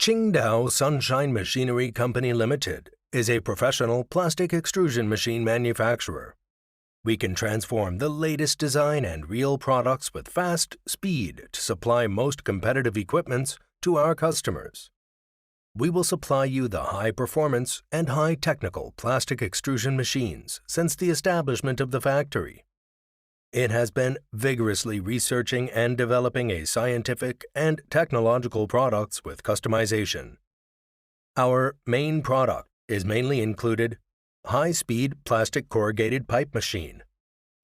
Qingdao Sunshine Machinery Company Limited is a professional plastic extrusion machine manufacturer. We can transform the latest design and real products with fast speed to supply most competitive equipments to our customers. We will supply you the high-performance and high-technical plastic extrusion machines since the establishment of the factory. It has been vigorously researching and developing a scientific and technological products with customization. Our main product is mainly included high-speed plastic corrugated pipe machine,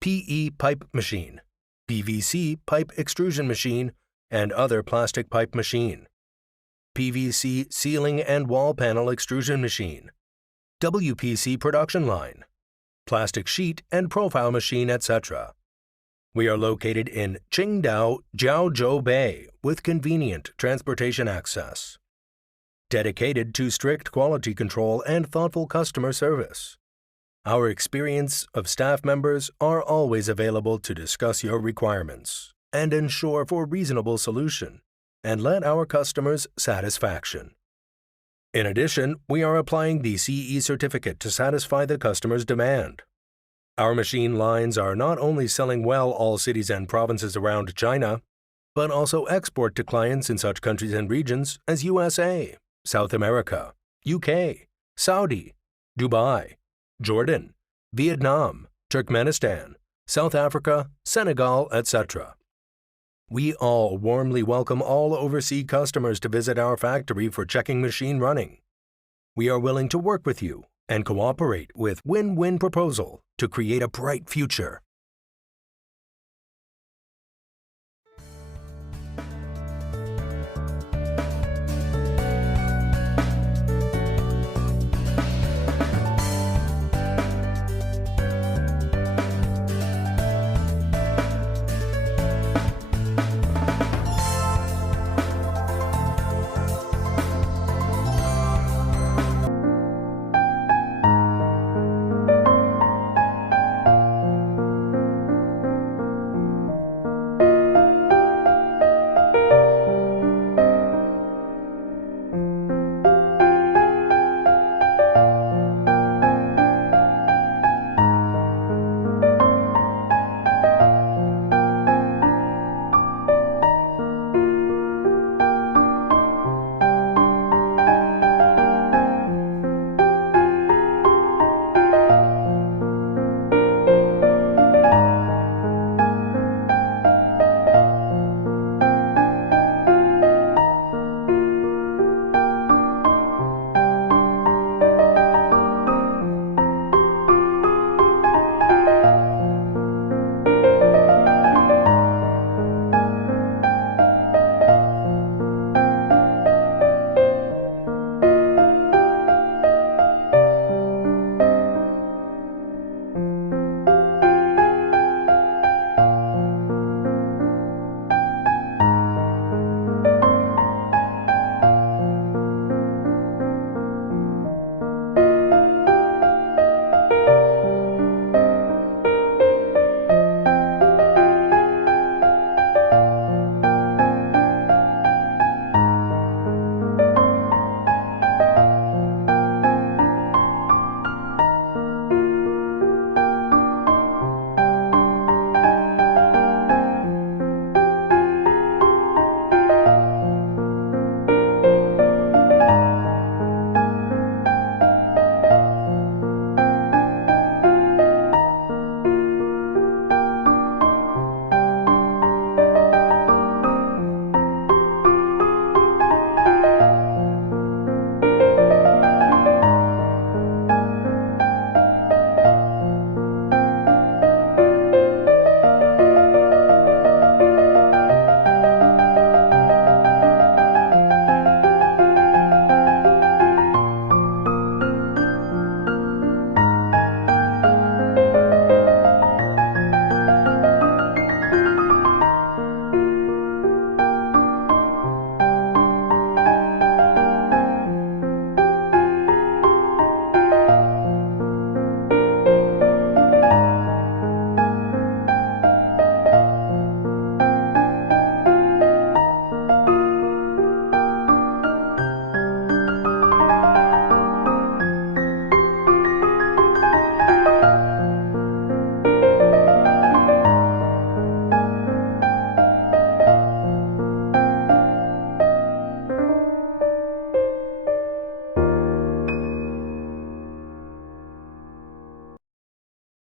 PE pipe machine, PVC pipe extrusion machine, and other plastic pipe machine, PVC ceiling and wall panel extrusion machine, WPC production line, plastic sheet and profile machine, etc. We are located in Qingdao, Jiaozhou Bay with convenient transportation access. Dedicated to strict quality control and thoughtful customer service. Our experience of staff members are always available to discuss your requirements and ensure for reasonable solution and let our customers' satisfaction. In addition, we are applying the CE certificate to satisfy the customer's demand. Our machine lines are not only selling well all cities and provinces around China, but also export to clients in such countries and regions as USA, South America, UK, Saudi, Dubai, Jordan, Vietnam, Turkmenistan, South Africa, Senegal, etc. We all warmly welcome all overseas customers to visit our factory for checking machine running. We are willing to work with you and cooperate with win-win proposal to create a bright future.